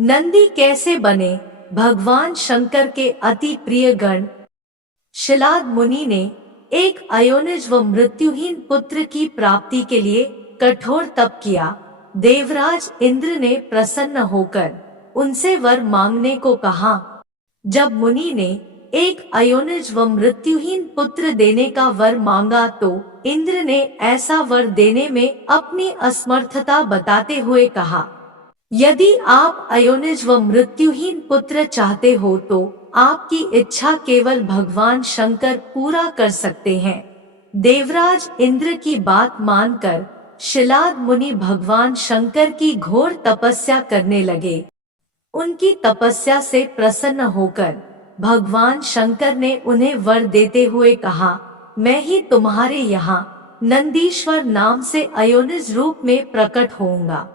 नंदी कैसे बने भगवान शंकर के अति प्रिय गण। शिलाद मुनि ने एक अयोनिज व मृत्युहीन पुत्र की प्राप्ति के लिए कठोर तप किया। देवराज इंद्र ने प्रसन्न होकर उनसे वर मांगने को कहा। जब मुनि ने एक अयोनिज व मृत्युहीन पुत्र देने का वर मांगा तो इंद्र ने ऐसा वर देने में अपनी असमर्थता बताते हुए कहा, यदि आप अयोनिज व मृत्युहीन पुत्र चाहते हो तो आपकी इच्छा केवल भगवान शंकर पूरा कर सकते हैं। देवराज इंद्र की बात मानकर शिलाद मुनि भगवान शंकर की घोर तपस्या करने लगे। उनकी तपस्या से प्रसन्न होकर भगवान शंकर ने उन्हें वर देते हुए कहा, मैं ही तुम्हारे यहाँ नंदीश्वर नाम से अयोनिज रूप में प्रकट होऊंगा।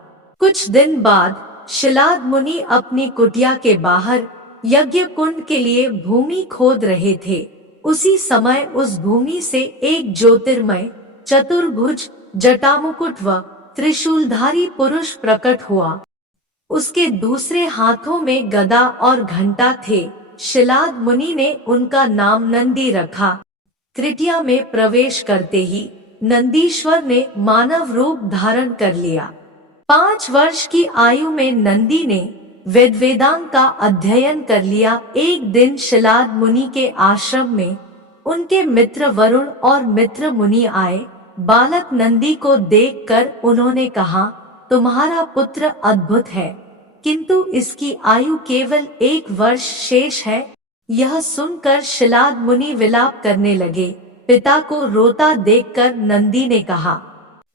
कुछ दिन बाद शिलाद मुनि अपनी कुटिया के बाहर यज्ञ कुंड के लिए भूमि खोद रहे थे। उसी समय उस भूमि से एक ज्योतिर्मय चतुर्भुज जटामुकुट व त्रिशूलधारी पुरुष प्रकट हुआ। उसके दूसरे हाथों में गदा और घंटा थे। शिलाद मुनि ने उनका नाम नंदी रखा। कृटिया में प्रवेश करते ही नंदीश्वर ने मानव रूप धारण कर लिया। 5 वर्ष की आयु में नंदी ने वेदांग का अध्ययन कर लिया। एक दिन शिलाद मुनि के आश्रम में उनके मित्र वरुण और मित्र मुनि आए। बालक नंदी को देखकर उन्होंने कहा, तुम्हारा पुत्र अद्भुत है, किंतु इसकी आयु केवल 1 वर्ष शेष है। यह सुनकर शिलाद मुनि विलाप करने लगे। पिता को रोता देखकर नंदी ने कहा,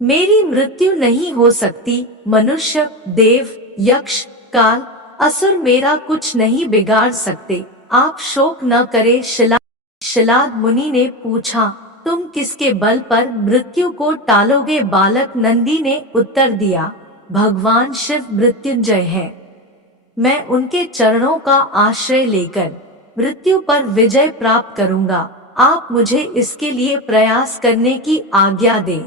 मेरी मृत्यु नहीं हो सकती। मनुष्य, देव, यक्ष, काल, असुर मेरा कुछ नहीं बिगाड़ सकते। आप शोक न करे। शिलाद मुनि ने पूछा, तुम किसके बल पर मृत्यु को टालोगे? बालक नंदी ने उत्तर दिया, भगवान शिव मृत्युंजय है। मैं उनके चरणों का आश्रय लेकर मृत्यु पर विजय प्राप्त करूंगा। आप मुझे इसके लिए प्रयास करने की आज्ञा दें।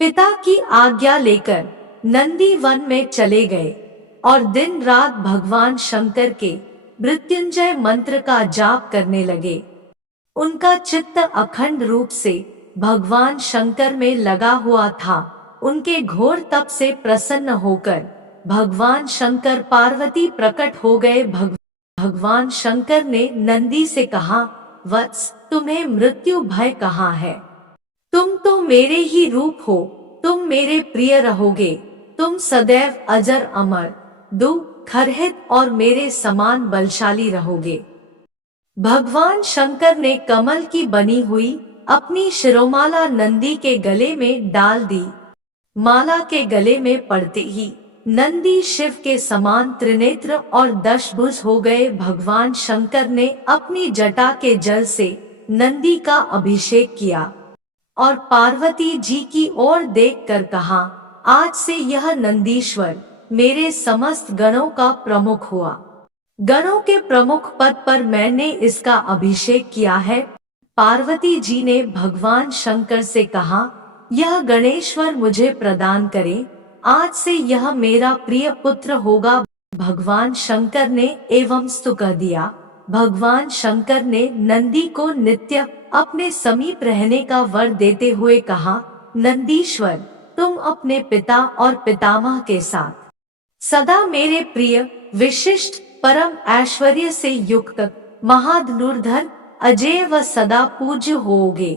पिता की आज्ञा लेकर नंदी वन में चले गए और दिन रात भगवान शंकर के मृत्युंजय मंत्र का जाप करने लगे। उनका चित्त अखंड रूप से भगवान शंकर में लगा हुआ था। उनके घोर तप से प्रसन्न होकर भगवान शंकर पार्वती प्रकट हो गए। भगवान शंकर ने नंदी से कहा, वत्स, तुम्हें मृत्यु भय कहाँ है? तुम तो मेरे ही रूप हो। तुम मेरे प्रिय रहोगे। तुम सदैव अजर अमर, दुखरहित और मेरे समान बलशाली रहोगे। भगवान शंकर ने कमल की बनी हुई अपनी शिरोमाला नंदी के गले में डाल दी। माला के गले में पड़ते ही नंदी शिव के समान त्रिनेत्र और 10 भुज हो गए। भगवान शंकर ने अपनी जटा के जल से नंदी का अभिषेक किया और पार्वती जी की ओर देखकर कहा, आज से यह नंदीश्वर मेरे समस्त गणों का प्रमुख हुआ। गणों के प्रमुख पद पर मैंने इसका अभिषेक किया है। पार्वती जी ने भगवान शंकर से कहा, यह गणेश्वर मुझे प्रदान करे। आज से यह मेरा प्रिय पुत्र होगा। भगवान शंकर ने एवं स्तु कह दिया। भगवान शंकर ने नंदी को नित्य अपने समीप रहने का वर देते हुए कहा, नंदीश्वर, तुम अपने पिता और पितामह के साथ सदा मेरे प्रिय, विशिष्ट, परम ऐश्वर्य से युक्त, महाधनुर्धर, अजेय व सदा पूज्य होोगे।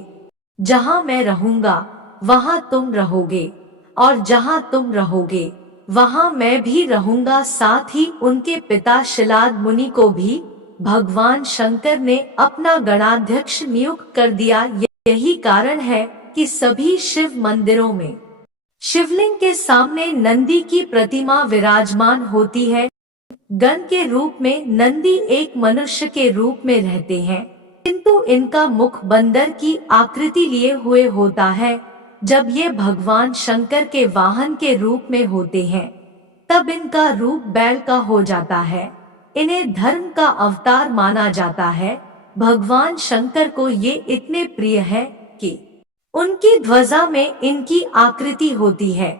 जहाँ मैं रहूंगा वहाँ तुम रहोगे और जहाँ तुम रहोगे वहाँ मैं भी रहूंगा। साथ ही उनके पिता शिलाद मुनि को भी भगवान शंकर ने अपना गणाध्यक्ष नियुक्त कर दिया। यही कारण है कि सभी शिव मंदिरों में शिवलिंग के सामने नंदी की प्रतिमा विराजमान होती है। गण के रूप में नंदी एक मनुष्य के रूप में रहते हैं, किंतु इनका मुख बंदर की आकृति लिए हुए होता है। जब ये भगवान शंकर के वाहन के रूप में होते हैं तब इनका रूप बैल का हो जाता है। इन्हें धर्म का अवतार माना जाता है। भगवान शंकर को ये इतने प्रिय है कि उनकी ध्वजा में इनकी आकृति होती है।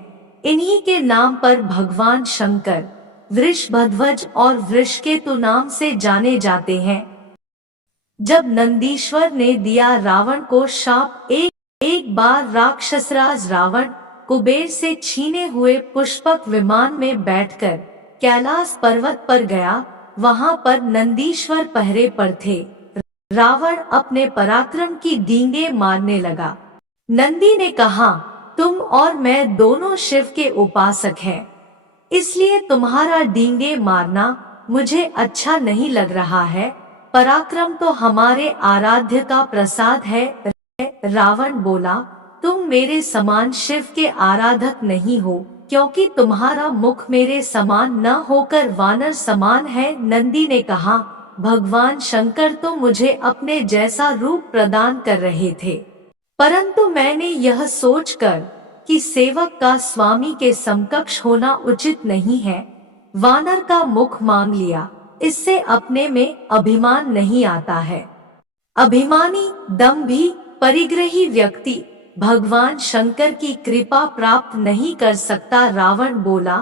इन्हीं के नाम पर भगवान शंकर वृषभध्वज और वृषकेतु नाम से जाने जाते हैं। जब नंदीश्वर ने दिया रावण को शाप, एक बार राक्षसराज रावण कुबेर से छीने हुए पुष्पक विमान में बैठकर कैलाश पर्वत पर गया। वहां पर नंदीश्वर पहरे पर थे। रावण अपने पराक्रम की डींगे मारने लगा। नंदी ने कहा, तुम और मैं दोनों शिव के उपासक हैं, इसलिए तुम्हारा डींगे मारना मुझे अच्छा नहीं लग रहा है। पराक्रम तो हमारे आराध्य का प्रसाद है। रावण बोला, तुम मेरे समान शिव के आराधक नहीं हो, क्योंकि तुम्हारा मुख मेरे समान न होकर वानर समान है। नंदी ने कहा, भगवान शंकर तो मुझे अपने जैसा रूप प्रदान कर रहे थे, परंतु मैंने यह सोचकर कि सेवक का स्वामी के समकक्ष होना उचित नहीं है, वानर का मुख मांग लिया। इससे अपने में अभिमान नहीं आता है। अभिमानी, दंभी, परिग्रही व्यक्ति भगवान शंकर की कृपा प्राप्त नहीं कर सकता। रावण बोला,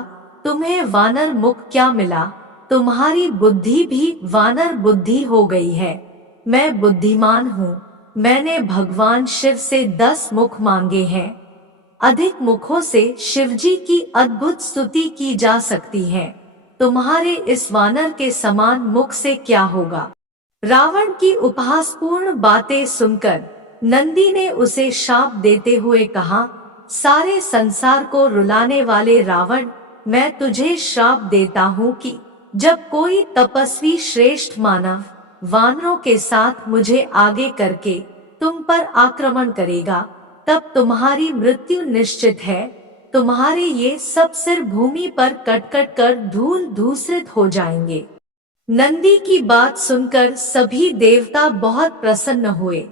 तुम्हें वानर मुख क्या मिला? तुम्हारी बुद्धि भी वानर बुद्धि हो गई है। मैं बुद्धिमान हूँ, मैंने भगवान शिव से 10 मुख मांगे हैं। अधिक मुखों से शिवजी की अद्भुत स्तुति की जा सकती है। तुम्हारे इस वानर के समान मुख से क्या होगा? रावण की उपहासपूर्ण बातें सुनकर नंदी ने उसे शाप देते हुए कहा, सारे संसार को रुलाने वाले रावण, मैं तुझे श्राप देता हूँ कि जब कोई तपस्वी श्रेष्ठ मानव वानरों के साथ मुझे आगे करके तुम पर आक्रमण करेगा, तब तुम्हारी मृत्यु निश्चित है। तुम्हारे ये सब सिर भूमि पर कट कट कर धूल धूसरित हो जाएंगे। नंदी की बात सुनकर सभी देवता बहुत प्रसन्न हुए।